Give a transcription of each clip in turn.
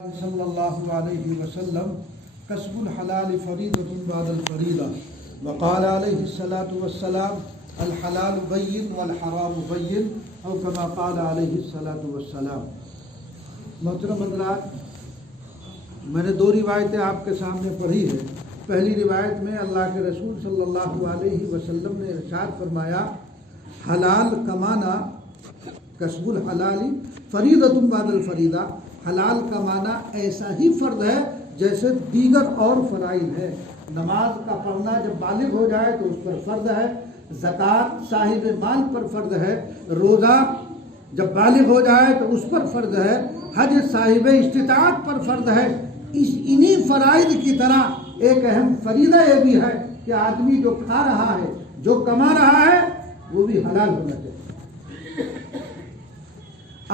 صلی اللہ علیہ وسلم کسب الحلال فریضۃ بعد الفریضہ وقال علیہ الصلاۃ والسلام الحلال بین والحرام بین او کما قال علیہ الصلاۃ والسلام۔ محترم حضرات، میں نے دو روایتیں آپ کے سامنے پڑھی ہے۔ پہلی روایت میں اللہ کے رسول صلی اللہ علیہ وسلم نے ارشاد فرمایا، حلال کمانا کسب الحلال فریضۃ بعد الفریضہ، حلال کمانا ایسا ہی فرض ہے جیسے دیگر اور فرائض ہے۔ نماز کا پڑھنا جب بالغ ہو جائے تو اس پر فرض ہے، زکوٰۃ صاحب مال پر فرض ہے، روزہ جب بالغ ہو جائے تو اس پر فرض ہے، حج صاحب استطاعت پر فرض ہے۔ انہی فرائض کی طرح ایک اہم فریضہ یہ بھی ہے کہ آدمی جو کھا رہا ہے، جو کما رہا ہے، وہ بھی حلال ہونا چاہیے۔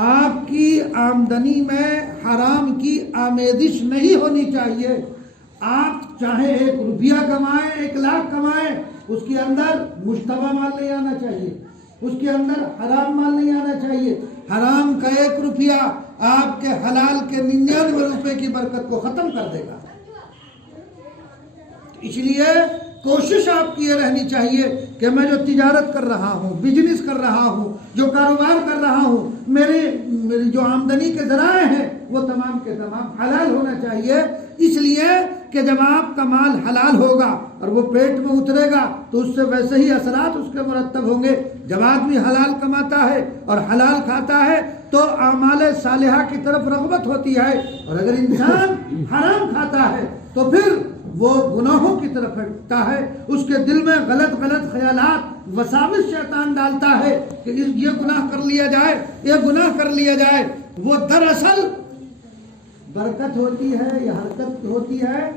آپ کی آمدنی میں حرام کی آمیزش نہیں ہونی چاہیے۔ آپ چاہے 1 روپیہ کمائیں، 1 لاکھ کمائیں، اس کے اندر مشتبہ مال نہیں آنا چاہیے، اس کے اندر حرام مال نہیں آنا چاہیے۔ حرام کا 1 روپیہ آپ کے حلال کے 99 روپے کی برکت کو ختم کر دے گا۔ اس لیے کوشش آپ کی یہ رہنی چاہیے کہ میں جو تجارت کر رہا ہوں، بزنس کر رہا ہوں، جو کاروبار کر رہا ہوں، میری جو آمدنی کے ذرائع ہیں وہ تمام کے تمام حلال ہونا چاہیے۔ اس لیے کہ جب آپ کا مال حلال ہوگا اور وہ پیٹ میں اترے گا تو اس سے ویسے ہی اثرات اس کے مرتب ہوں گے۔ جب آدمی حلال کماتا ہے اور حلال کھاتا ہے تو اعمال صالحہ کی طرف رغبت ہوتی ہے، اور اگر انسان حرام کھاتا ہے تو پھر وہ گناہوں کی طرف ہٹتا ہے، اس کے دل میں غلط خیالات وساوس شیطان ڈالتا ہے کہ یہ گناہ کر لیا جائے، یہ گناہ کر لیا جائے۔ وہ دراصل برکت ہوتی ہے یا حرکت ہوتی ہے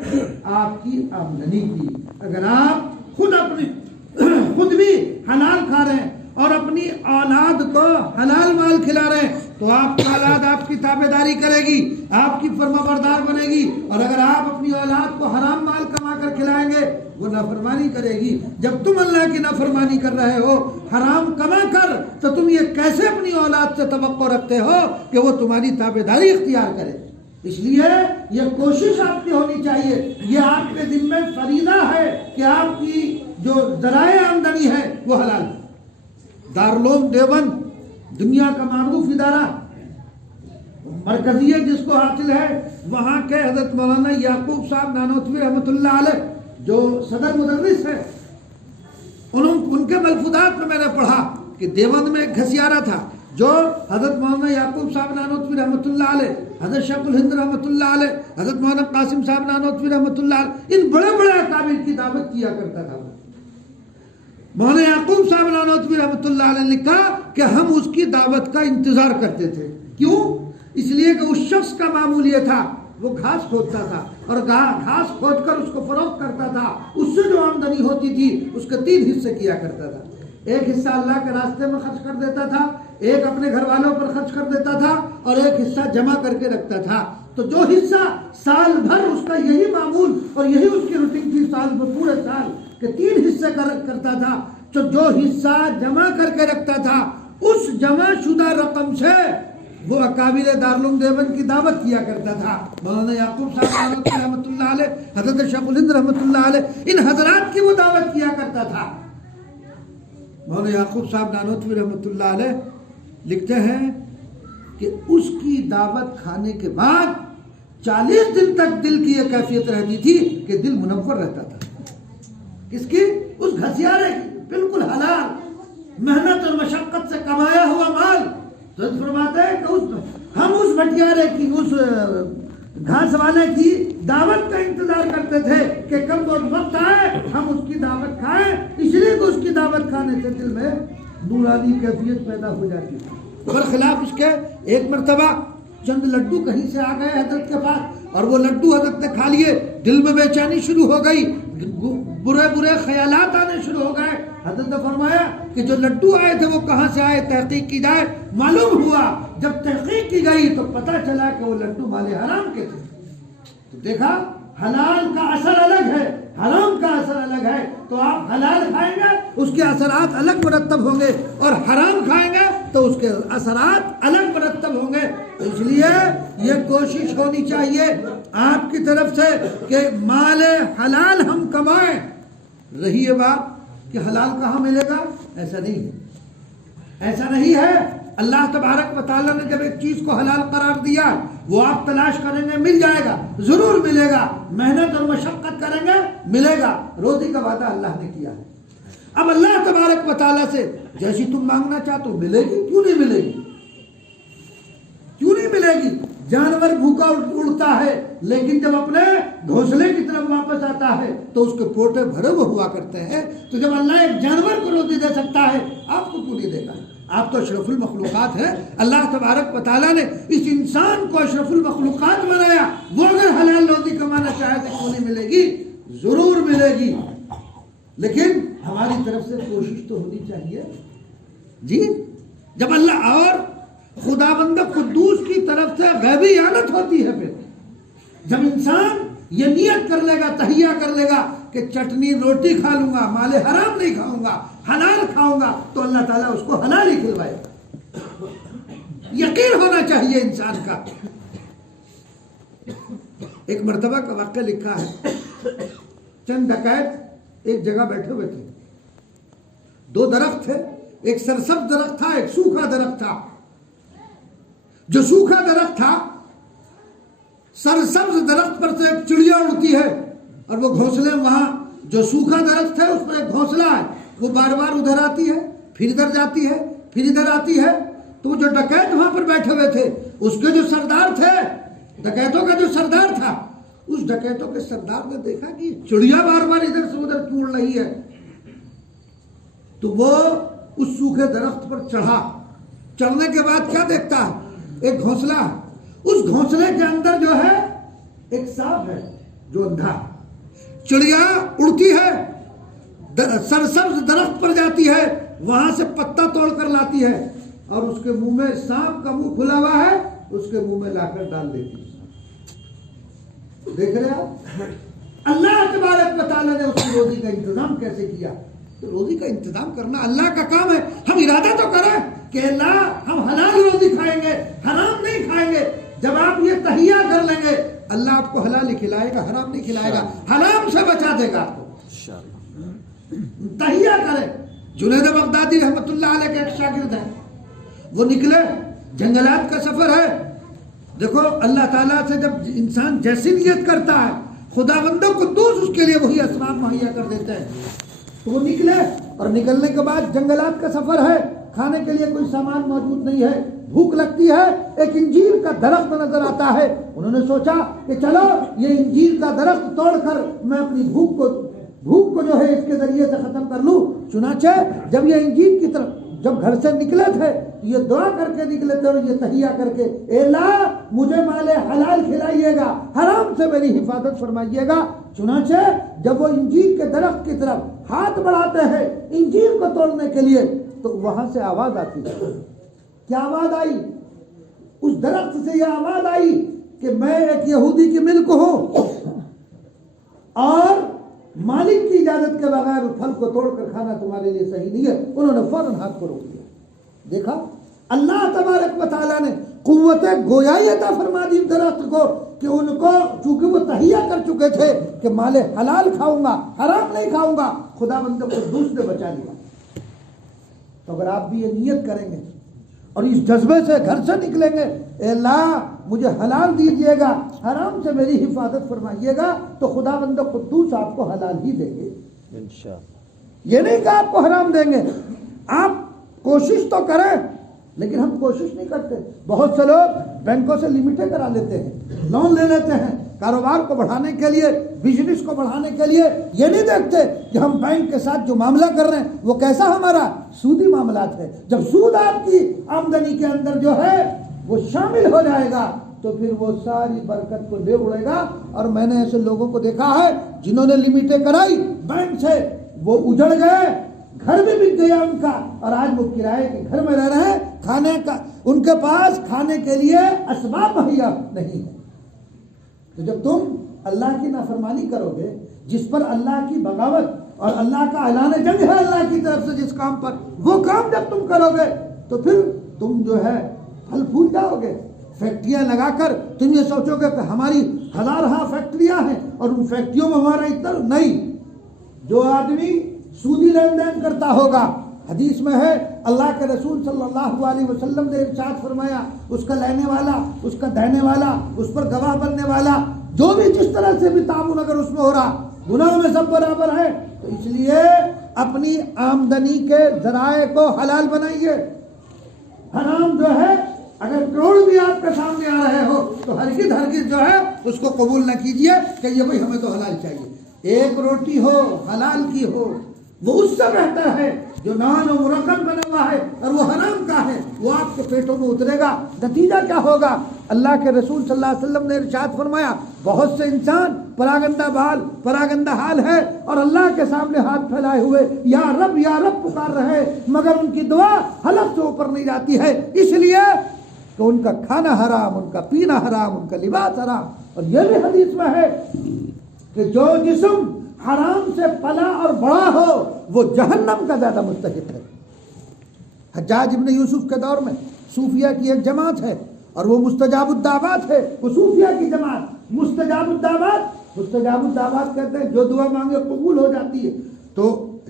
آپ کی آمدنی کی۔ اگر آپ خود بھی حلال کھا رہے ہیں اور اپنی اولاد کو حلال مال کھلا رہے ہیں تو آپ کی اولاد آپ کی تابعداری کرے گی، آپ کی فرما بردار بنے گی، اور اگر آپ اپنی اولاد کو حرام مال کما کر کھلائیں گے وہ نافرمانی کرے گی۔ جب تم اللہ کی نافرمانی کر رہے ہو حرام کما کر تو تم یہ کیسے اپنی اولاد سے توقع رکھتے ہو کہ وہ تمہاری تابعداری اختیار کرے؟ اس لیے یہ کوشش آپ کی ہونی چاہیے، یہ آپ کے ذمہ فریضہ ہے کہ آپ کی جو ذرائع آمدنی ہے وہ حلال ہے۔ دارالعلوم دیوبند دنیا کا معروف ادارہ، مرکزیت جس کو حاصل ہے، وہاں کے حضرت مولانا یعقوب صاحب نانوتوی رحمۃ اللہ علیہ جو صدر مدرس ہے، ان کے ملفوظات میں نے پڑھا کہ دیوبند میں ایک گھسیارہ تھا جو حضرت مولانا یعقوب صاحب نانوتوی رحمۃ اللہ علیہ، حضرت شیخ الہند رحمۃ اللہ علیہ، حضرت مولانا قاسم صاحب نانوتوی رحمۃ اللہ علیہ، ان بڑے بڑے اکابر کی دعوت کیا کرتا تھا۔ مولانا یعقوب صاحب نانوتوی رحمۃ اللہ علیہ نے کہا کہ ہم اس کی دعوت کا انتظار کرتے تھے۔ کیوں؟ اس لیے کہ اس شخص کا معمول یہ تھا، وہ گھاس کھودتا تھا اور گھاس کھود کر اس کو فروخت کرتا تھا، اس سے جو آمدنی ہوتی تھی اس کے 3 حصے کیا کرتا تھا۔ ایک حصہ اللہ کے راستے میں خرچ کر دیتا تھا، ایک اپنے گھر والوں پر خرچ کر دیتا تھا، اور ایک حصہ جمع کر کے رکھتا تھا۔ تو جو حصہ سال بھر اس کا یہی معمول اور یہی اس کی روٹین تھی، سال میں پورے سال کے 3 حصے کرتا تھا، تو جو حصہ جمع کر کے رکھتا تھا اس جمع شدہ رقم سے وہ اکابر دارالعلوم دیوبند کی دعوت کیا کرتا تھا۔ مولانا یعقوب صاحب رحمۃ اللہ علیہ، حضرت شیخ الہند رحمۃ اللہ علیہ، ان حضرات کی وہ دعوت کیا کرتا تھا۔ مولانا یعقوب صاحب نانوتوی رحمۃ اللہ علیہ لکھتے ہیں کہ اس کی دعوت کھانے کے بعد 40 دن تک دل کی یہ کیفیت رہتی تھی کہ دل منور رہتا تھا۔ کس کی؟ اس گھسیارے کی، بالکل حلال محنت اور مشقت سے کمایا ہوا مال۔ تو فرماتے ہیں کہ ہم اس بٹیارے کی، اس گھاس والے کی دعوت کا انتظار کرتے تھے کہ کب وہ وقت آئے ہم اس کی دعوت کھائیں، اس لیے کہ اس کی دعوت کھانے سے دل میں نورانی کیفیت پیدا ہو جاتی تھی۔ برخلاف اس کے ایک مرتبہ چند لڈو کہیں سے آ گئے حضرت کے پاس، اور وہ لڈو حضرت نے کھا لیے، دل میں بے چینی شروع ہو گئی، برے خیالات آنے شروع ہو گئے۔ حضرت نے فرمایا کہ جو لڈو آئے تھے وہ کہاں سے آئے، تحقیق کی جائے۔ معلوم ہوا جب تحقیق کی گئی تو پتہ چلا کہ وہ لڈو مال حرام کے تھے۔ تو دیکھا حلال کا اثر الگ ہے، حرام کا اثر الگ ہے، تو آپ حلال کھائیں گے اس کے اثرات الگ مرتب ہوں گے، اور حرام کھائیں گے تو اس کے اثرات الگ مرتب ہوں گے۔ اس لیے یہ کوشش ہونی چاہیے آپ کی طرف سے کہ مال حلال ہم کمائیں۔ رہی یہ بات کہ حلال کہاں ملے گا، ایسا نہیں ہے، ایسا نہیں ہے۔ اللہ تبارک و تعالیٰ نے جب ایک چیز کو حلال قرار دیا، وہ آپ تلاش کریں گے مل جائے گا، ضرور ملے گا، محنت اور مشقت کریں گے ملے گا۔ روزی کا وعدہ اللہ نے کیا ہے۔ اب اللہ تبارک و تعالیٰ سے جیسی تم مانگنا چاہتے ہو ملے گی، کیوں نہیں ملے گی، کیوں نہیں ملے گی؟ جانور بھوکا اڑتا ہے لیکن جب اپنے گھونسلے کی طرف واپس آتا ہے تو اس کے پوٹے بھرے ہوئے ہوا کرتے ہیں۔ تو جب اللہ ایک جانور کو روزی دے سکتا ہے، آپ کو کیوں نہیں دے گا؟ آپ تو اشرف المخلوقات ہیں۔ اللہ تبارک و تعالیٰ نے اس انسان کو اشرف المخلوقات بنایا، وہ اگر حلال روزی کمانا چاہے تو کیوں نہیں ملے گی؟ ضرور ملے گی، لیکن ہماری طرف سے کوشش تو ہونی چاہیے۔ جی جب اللہ اور خداوند قدوس کی طرف سے غیبی اعانت ہوتی ہے، پھر جب انسان یہ نیت کر لے گا، تہیہ کر لے گا کہ چٹنی روٹی کھا لوں گا، مال حرام نہیں کھاؤں گا، حلال کھاؤں گا، تو اللہ تعالیٰ اس کو حلال ہی کھلوائے گا۔ یقین ہونا چاہیے انسان کا۔ ایک مرتبہ کا واقعہ لکھا ہے، چند ڈکیت ایک جگہ بیٹھے ہوئے تھے، دو درخت تھے، ایک سرسبز درخت تھا، ایک سوکھا درخت تھا۔ جو سوکھا درخت تھا، سرسبز درخت پر سے ایک چڑیا اڑتی ہے اور وہ گھونسلے وہاں، جو سوکھا درخت ہے اس پر ایک گھونسلہ ہے، وہ بار بار ادھر آتی ہے، پھر ادھر جاتی ہے، پھر ادھر آتی ہے۔ تو جو ڈکیت وہاں پر بیٹھے ہوئے تھے، اس کے جو سردار تھے، ڈکیتوں کا جو سردار تھا، اس ڈکیتوں کے سردار نے دیکھا کہ چڑیا بار بار ادھر سے ادھر کیوں اڑ رہی ہے، تو وہ اس سوکھے درخت پر چڑھا۔ چڑھنے کے بعد کیا دیکھتا ہے؟ ایک گھونسلہ ہے، اس گھونسلے کے اندر جو ہے ایک سانپ ہے جو اندھا ہے۔ چڑیا اڑتی ہے، سرسبز درخت پر جاتی ہے، وہاں سے پتا توڑ کر لاتی ہے اور اس کے منہ میں، سانپ کا منہ کھلا ہوا ہے، اس کے منہ میں لا کر ڈال دیتی ہے۔ دیکھ رہے آپ اللہ تبارک و تعالیٰ نے اس کی روزی کا انتظام کیسے کیا۔ تو روزی کا انتظام کرنا اللہ کا کام ہے۔ ہم ارادہ تو کریں کہ اللہ ہم حلال روزی کھائیں گے، حرام نہیں کھائیں گے۔ جب آپ یہ تہیہ کر لیں گے، اللہ آپ کو حلال ہی کھلائے گا، حرام نہیں کھلائے گا، حرام سے بچا دے گا آپ کو۔ تہیہ کریں۔ جنید بغدادی رحمۃ اللہ علیہ کے ایک شاگرد ہیں، وہ نکلے، جنگلات کا سفر ہے۔ دیکھو اللہ تعالیٰ سے جب انسان جیسی نیت کرتا ہے، خداوند قدوس اس کے لیے وہی اسباب مہیا کر دیتے ہیں۔ تو وہ نکلے، اور نکلنے کے بعد جنگلات کا سفر ہے، کھانے کے لیے کوئی سامان موجود نہیں ہے، بھوک لگتی ہے، ایک انجیر کا درخت نظر آتا ہے۔ انہوں نے سوچا کہ چلو یہ انجیر کا درخت توڑ کر میں اپنی بھوک کو جو ہے اس کے ذریعے سے ختم کر لوں۔ چنانچہ جب یہ انجیر کی طرف جب گھر سے نکلے تھے، یہ دعا کر کے نکلے تھے اور یہ تہیہ کر کے، اے اللہ مجھے مال حلال کھلائیے گا، حرام سے میری حفاظت فرمائیے گا۔ چنانچہ جب وہ انجیر کے درخت کی طرف ہاتھ بڑھاتے ہیں انجیر کو توڑنے کے لیے، تو وہاں سے آواز آتی ہے۔ کیا آواز آئی؟ اس درخت سے یہ آواز آئی کہ میں ایک یہودی کی ملک ہوں اور مالک کی اجازت کے بغیر اس پھل کو توڑ کر کھانا تمہارے لیے صحیح نہیں ہے۔ انہوں نے فوراً ہاتھ کو روک دیا۔ دیکھا اللہ تبارک و تعالیٰ نے قوت گویائی عطا فرما دی درخت کو، کہ ان کو چونکہ وہ تہیہ کر چکے تھے کہ مال حلال کھاؤں گا، حرام نہیں کھاؤں گا، خداوند قدوس نے بچا لیا۔ تو اگر آپ بھی یہ نیت کریں گے اور اس جذبے سے گھر سے نکلیں گے، اے اللہ مجھے حلال دیجیے گا، حرام سے میری حفاظت فرمائیے گا، تو خداوند قدوس آپ کو حلال ہی دیں گے انشاءاللہ۔ یہ نہیں کہ آپ کو حرام دیں گے۔ آپ کوشش تو کریں، لیکن ہم کوشش نہیں کرتے۔ بہت سے لوگ بینکوں سے لمٹیں کرا لیتے ہیں، لون لے لیتے ہیں کاروبار کو بڑھانے کے لیے، بزنس کو بڑھانے کے لیے۔ یہ نہیں دیکھتے کہ ہم بینک کے ساتھ جو معاملہ کر رہے ہیں وہ کیسا ہمارا سودی معاملات ہے۔ جب سود آپ کی آمدنی کے اندر جو ہے وہ شامل ہو جائے گا تو پھر وہ ساری برکت کو لے اڑے گا۔ اور میں نے ایسے لوگوں کو دیکھا ہے جنہوں نے لمٹیں کرائی بینک سے، وہ اجڑ گئے، گھر بھی بک گیا ان کا، اور آج وہ کرائے کے گھر میں رہ رہے ہیں، کھانے کا ان کے پاس کھانے کے لیے اسباب مہیا نہیں ہے۔ تو جب تم اللہ کی نافرمانی کرو گے جس پر اللہ کی بغاوت اور اللہ کا اعلان جنگ ہے اللہ کی طرف سے جس کام پر، وہ کام جب تم کرو گے تو پھر تم جو ہے پھل پھول جاؤ گے۔ فیکٹریاں لگا کر تم یہ سوچو گے کہ ہماری ہزارہا فیکٹریاں ہیں اور ان فیکٹریوں میں ہمارا اتنا نہیں۔ جو آدمی سودی لین دین کرتا ہوگا، حدیث میں ہے اللہ کے رسول صلی اللہ علیہ وسلم نے ارشاد فرمایا، اس کا لینے والا، اس کا دینے والا، اس پر گواہ بننے والا، جو بھی جس طرح سے بھی تعاون اگر اس میں ہو رہا، گناہ میں سب برابر ہے۔ تو اس لیے اپنی آمدنی کے ذرائع کو حلال بنائیے۔ حرام جو ہے اگر کروڑ بھی آپ کے سامنے آ رہے ہو تو ہرگز جو ہے اس کو قبول نہ کیجیے کہ یہ بھائی ہمیں تو حلال چاہیے۔ ایک روٹی ہو حلال کی ہو وہ اس سے بہتر ہے جو نان و مرغن بنا ہوا ہے اور وہ حرام کا ہے، وہ آپ کے پیٹوں میں اترے گا۔ نتیجہ کیا ہوگا؟ اللہ کے رسول صلی اللہ علیہ وسلم نے ارشاد فرمایا، بہت سے انسان پراگندہ حال ہے اور اللہ کے سامنے ہاتھ پھیلائے ہوئے یا رب پکار رہے، مگر ان کی دعا حلق سے اوپر نہیں جاتی ہے، اس لیے کہ ان کا کھانا حرام، ان کا پینا حرام، ان کا لباس حرام۔ اور یہ بھی حدیث میں ہے کہ جو جسم حرام سے پلا اور بڑا ہو وہ جہنم کا زیادہ مستحق ہے۔ حجاج ابن یوسف کے دور میں صوفیہ کی ایک جماعت ہے اور وہ مستجاب الدعوات ہے، وہ صوفیہ کی جماعت مستجاب الدعوات کہتے ہیں جو دعا مانگے قبول ہو جاتی ہے۔ تو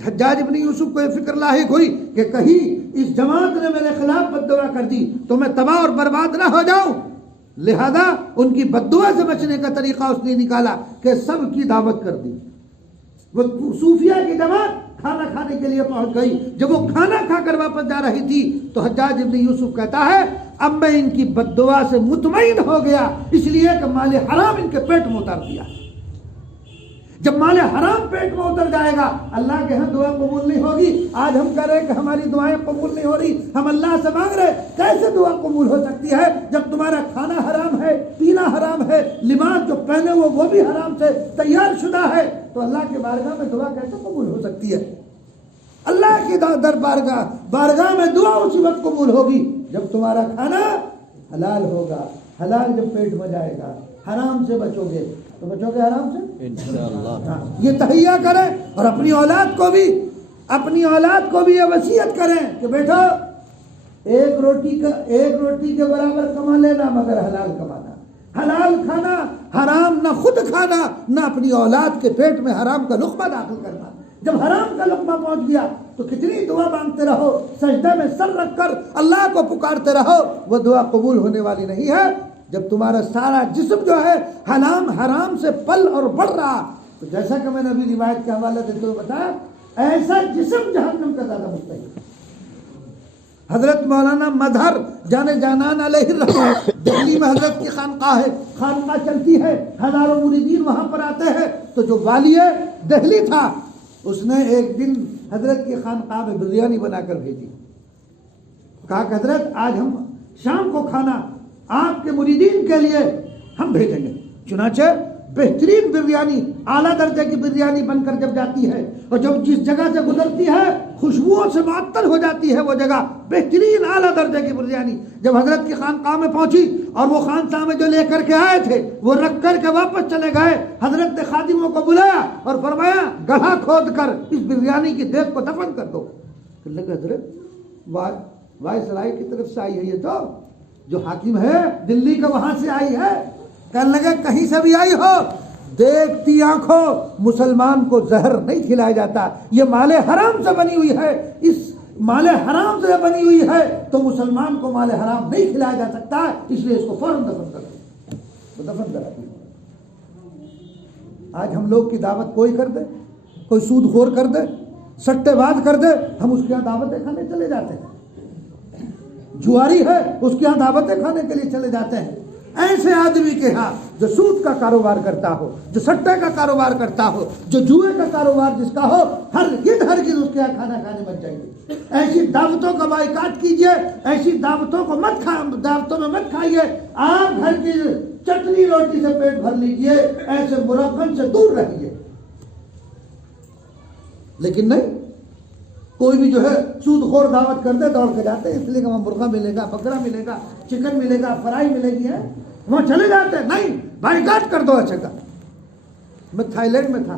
حجاج ابن یوسف کو یہ فکر لاحق ہوئی کہ کہیں اس جماعت نے میرے خلاف بد دعا کر دی تو میں تباہ اور برباد نہ ہو جاؤں، لہذا ان کی بد دعا سے بچنے کا طریقہ اس نے نکالا کہ سب کی دعوت کر دی۔ وہ صوفیہ کی جماعت کھانا کھانے کے لیے پہنچ گئی، جب وہ کھانا کھا کر واپس جا رہی تھی تو حجاج ابن یوسف کہتا ہے اب میں ان کی بد دعا سے مطمئن ہو گیا، اس لیے کہ مال حرام ان کے پیٹ میں اتار دیا۔ جب مال حرام پیٹ میں اتر جائے گا اللہ کے ہاں دعا قبول نہیں ہوگی۔ آج ہم کہہ رہے ہیں کہ ہماری دعائیں قبول نہیں ہو رہی، ہم اللہ سے مانگ رہے، کیسے دعا قبول ہو سکتی ہے جب تمہارا کھانا حرام ہے، پینا حرام ہے، لباس جو پہنے وہ بھی حرام سے تیار شدہ ہے، تو اللہ کے بارگاہ میں دعا کیسے قبول ہو سکتی ہے؟ اللہ کی بارگاہ میں دعا اسی وقت قبول ہوگی جب تمہارا کھانا حلال ہوگا۔ حلال جب پیٹ میں جائے گا، حرام سے بچو گے تو بچو گے حرام سے انشاءاللہ۔ یہ تہیہ کریں اور اپنی اولاد کو بھی یہ وصیت کریں کہ بیٹا ایک روٹی کے برابر کما لینا مگر حلال کمانا، حلال کھانا، حرام نہ خود کھانا نہ اپنی اولاد کے پیٹ میں حرام کا لقمہ داخل کرنا۔ جب حرام کا لقمہ پہنچ گیا تو کتنی دعا مانگتے رہو، سجدے میں سر رکھ کر اللہ کو پکارتے رہو، وہ دعا قبول ہونے والی نہیں ہے۔ جب تمہارا سارا جسم جو ہے حرام سے پل اور بڑھ رہا، تو جیسا کہ میں نے ابھی روایت کے حوالے دیتے ہوئے بتایا، ایسا جسم جہنم کا زیادہ مستحق۔ حضرت مولانا مظہر جانان علیہ الرحمہ، دہلی میں حضرت کی خانقاہ ہے، خانقاہ چلتی ہے، ہزاروں مریدین وہاں پر آتے ہیں۔ تو جو والی دہلی تھا اس نے ایک دن حضرت کی خانقاہ میں بریانی بنا کر بھیجی، کہا کہ حضرت آج ہم شام کو کھانا آپ کے مریدین کے لیے ہم بھیجیں گے۔ چنانچہ بہترین بریانی، اعلیٰ درجے کی بریانی بن کر جب جاتی ہے اور جب جس جگہ سے گزرتی ہے خوشبوؤں سے معطر ہو جاتی ہے وہ جگہ، بہترین اعلیٰ درجے کی بریانی جب حضرت کی خانقاہ میں پہنچی اور وہ خانقاہ میں جو لے کر کے آئے تھے وہ رکھ کر کے واپس چلے گئے، حضرت نے خادموں کو بلایا اور فرمایا گڑھا کھود کر اس بریانی کی دیگ کو دفن کر دو۔ کہ حضرت وائسرائے کی طرف سے آئی ہے، یہ تو جو حاکم ہے دلی کا وہاں سے آئی ہے، کہنے لگے کہیں سے بھی آئی ہو، دیکھتی آنکھوں مسلمان کو زہر نہیں کھلایا جاتا، یہ مال حرام سے بنی ہوئی ہے، اس مال حرام سے بنی ہوئی ہے تو مسلمان کو مال حرام نہیں کھلایا جا سکتا، اس لیے اس کو فوراً دفن کر دو۔ تو دفن کرا دیا۔ آج ہم لوگ کی دعوت کوئی کر دے، کوئی سود خور کر دے، سٹے باز کر دے، ہم اس کے یہاں دعوتیں کھانے چلے جاتے ہیں۔ جواری ہے اس کے یہاں دعوتیں کھانے کے لیے چلے جاتے ہیں۔ ایسے آدمی کے ہاں جو سود کا کاروبار کرتا ہو، جو سٹے کا کاروبار کرتا ہو، جو جوئے کا کاروبار جس کا ہو، ہرگز اس کے یہاں کھانا کھانے مت جائیے۔ ایسی دعوتوں کا بائیکاٹ کیجیے، ایسی دعوتوں میں مت کھائیے۔ آپ گھر کی چٹنی روٹی سے پیٹ بھر لیجیے، ایسے مرغن سے دور رہیے۔ لیکن نہیں، کوئی بھی جو ہے سود خور دعوت کر دے دوڑ کے جاتے ہیں، اس لیے کہ وہاں مرغا ملے گا، بکرا ملے گا، چکن ملے گا، فرائی ملے گی، ہے وہاں چلے جاتے ہیں۔ نہیں، بائیکاٹ کر دو۔ اچھا کا میں تھائی لینڈ میں تھا،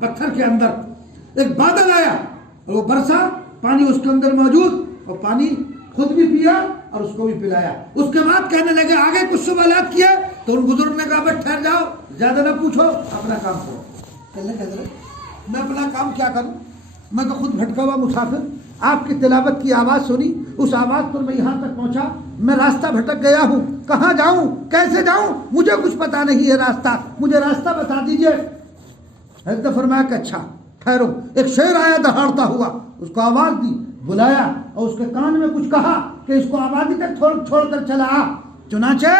پتھر کے اندر، ایک بادل آیا اور وہ برسا، پانی اس کے اندر موجود، اور پانی خود بھی پیا اور اس کو بھی پلایا۔ اس کے بعد کہنے لگے آگے کچھ سوالات کیے تو ان بزرگ نے کہا بس ٹھہر جاؤ، زیادہ نہ پوچھو، اپنا کام کرو۔ کہنے لگے حضرت میں اپنا کام کیا کروں، میں تو خود بھٹکا ہوا مسافر، آپ کی تلاوت کی آواز سنی، اس آواز پر میں یہاں تک پہنچا، میں راستہ بھٹک گیا ہوں، کہاں جاؤں، کیسے جاؤں، مجھے کچھ پتا نہیں ہے راستہ، مجھے راستہ بتا دیجئے۔ حضرت نے فرمایا کہ اچھا ٹھہرو۔ ایک شیر آیا دہاڑتا ہوا، اس کو آواز دی، بلایا اور اس کے کان میں کچھ کہا کہ اس کو آبادی تک چھوڑ کر چلا آ۔ چنانچہ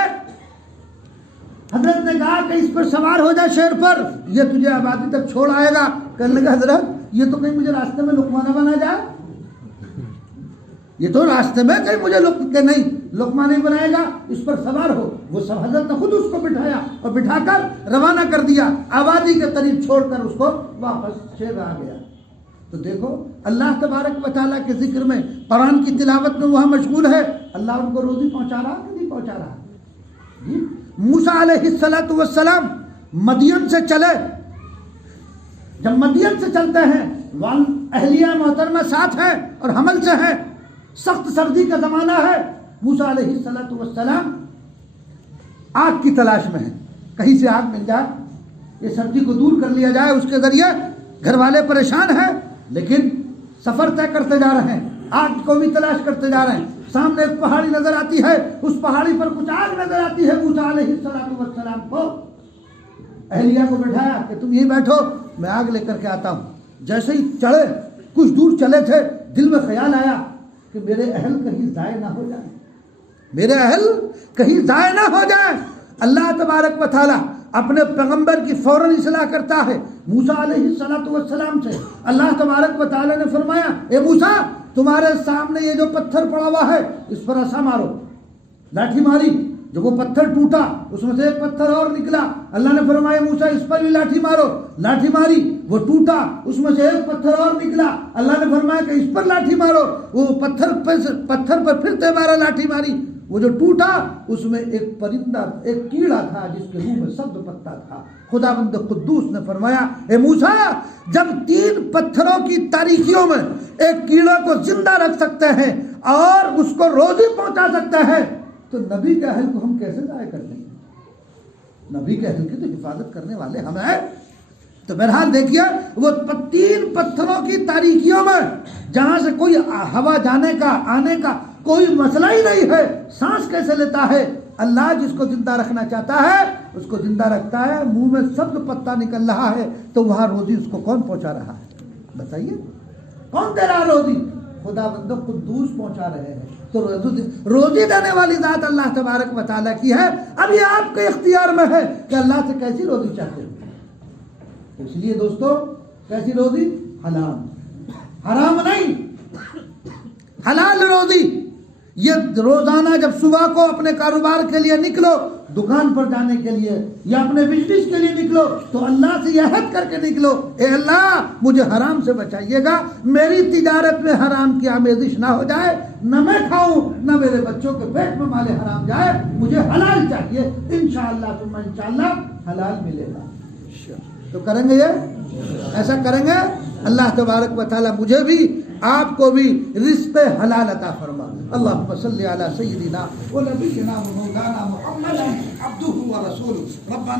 حضرت نے کہا کہ اس پر سوار ہو جائے شیر پر، یہ تجھے آبادی تک چھوڑ آئے گا۔ کہنے لگا حضرت یہ تو کہیں مجھے راستے میں لقمہ نہ بنا جائے، یہ تو راستے میں کہیں مجھے لقمہ نہیں بنائے گا، اس پر سوار ہو۔ وہ سب حضرت نے خود اس کو بٹھایا اور بٹھا کر روانہ کر دیا، آبادی کے قریب چھوڑ کر اس کو واپس شیر آ گیا۔ تو دیکھو اللہ تبارک و تعالیٰ کے ذکر میں، قرآن کی تلاوت میں وہاں مشغول ہے، اللہ ان کو روزی پہنچا رہا کہ نہیں پہنچا رہا؟ جی موسیٰ علیہ السلام مدین سے چلے، جب مدین سے چلتے ہیں اہلیہ محترمہ ساتھ ہے اور حمل سے ہے، سخت سردی کا زمانہ ہے، موسیٰ علیہ السلام آگ کی تلاش میں ہے، کہیں سے آگ مل جائے، یہ سردی کو دور کر لیا جائے، اس کے ذریعے گھر والے پریشان ہیں، لیکن سفر طے کرتے جا رہے ہیں، آگ کو بھی تلاش کرتے جا رہے ہیں۔ سامنے ایک پہاڑی نظر آتی ہے، اس پہاڑی پر کچھ آگ نظر آتی ہے، موسیٰ علیہ السلام کو اہلیہ کو بٹھایا کہ تم یہیں بیٹھو، میں آگ لے کر کے آتا ہوں۔ جیسے ہی چڑھے، کچھ دور چلے تھے، دل میں خیال آیا کہ میرے اہل کہیں ضائع نہ ہو جائیں، میرے اہل کہیں ضائع نہ ہو جائیں۔ اللہ تبارک و تعالیٰ اپنے پیغمبر کی فوراً اصلاح کرتا ہے۔ موسیٰ علیہ السلام سے اللہ تبارک و تعالیٰ نے فرمایا اے موسیٰ تمہارے سامنے یہ جو پتھر پڑا ہوا ہے اس پر عصا مارو۔ لاٹھی ماری، جب وہ پتھر ٹوٹا اس میں سے ایک پتھر اور نکلا، اللہ نے فرمایا موسیٰ اس پر بھی لاٹھی مارو۔ لاٹھی ماری، وہ ٹوٹا، اس میں سے ایک پتھر اور نکلا، اللہ نے فرمایا کہ اس پر لاٹھی مارو۔ وہ پتھر پر پھر دوبارہ لاٹھی ماری، وہ جو ٹوٹا اس میں ایک پرندہ، ایک کیڑا تھا جس کے منہ میں سبز پتا تھا۔ خداوند قدوس نے فرمایا اے موسیٰ جب 3 پتھروں کی تاریکیوں میں ایک کیڑے کو زندہ رکھ سکتے ہیں اور اس کو روزی پہنچا سکتے ہیں تو نبی کے اہل کو ہم کیسے ضائع کر دیں گے؟ نبی کے اہل کی تو حفاظت کرنے والے ہم ہیں۔ تو بہرحال دیکھیے وہ 3 پتھروں کی تاریکیوں میں جہاں سے کوئی ہوا جانے کا آنے کا کوئی مسئلہ ہی نہیں ہے، سانس کیسے لیتا ہے؟ اللہ جس کو زندہ رکھنا چاہتا ہے اس کو زندہ رکھتا ہے۔ منہ میں سبز پتا نکل رہا ہے تو وہاں روزی اس کو کون پہنچا رہا ہے؟ بتائیے کون دے رہا روزی؟ خداوند قدوس پہنچا رہے ہیں۔ تو روزی دینے والی ذات اللہ تبارک و تعالیٰ کی ہے۔ اب یہ آپ کے اختیار میں ہے کہ اللہ سے کیسی روزی چاہتے ہیں۔ اس لیے دوستو کیسی روزی؟ حرام نہیں، حلال روزی۔ یہ روزانہ جب صبح کو اپنے کاروبار کے لیے نکلو، دکان پر جانے کے لیے یا اپنے بزنس کے لیے نکلو تو اللہ سے یہ عہد کر کے نکلو اے اللہ مجھے حرام سے بچائیے گا، میری تجارت میں حرام کی آمیزش نہ ہو جائے، نہ میں کھاؤں نہ میرے بچوں کے پیٹ میں مال حرام جائے، مجھے حلال چاہیے، انشاءاللہ ثم انشاءاللہ حلال ملے گا۔ تو کریں گے یہ؟ ایسا کریں گے؟ اللہ تبارک و تعالیٰ مجھے بھی آپ کو بھی رزق حلال عطا فرما۔ اللہم صلی علی سیدنا و نبینا و مولانا محمد عبدہ و رسولہ۔ ربنا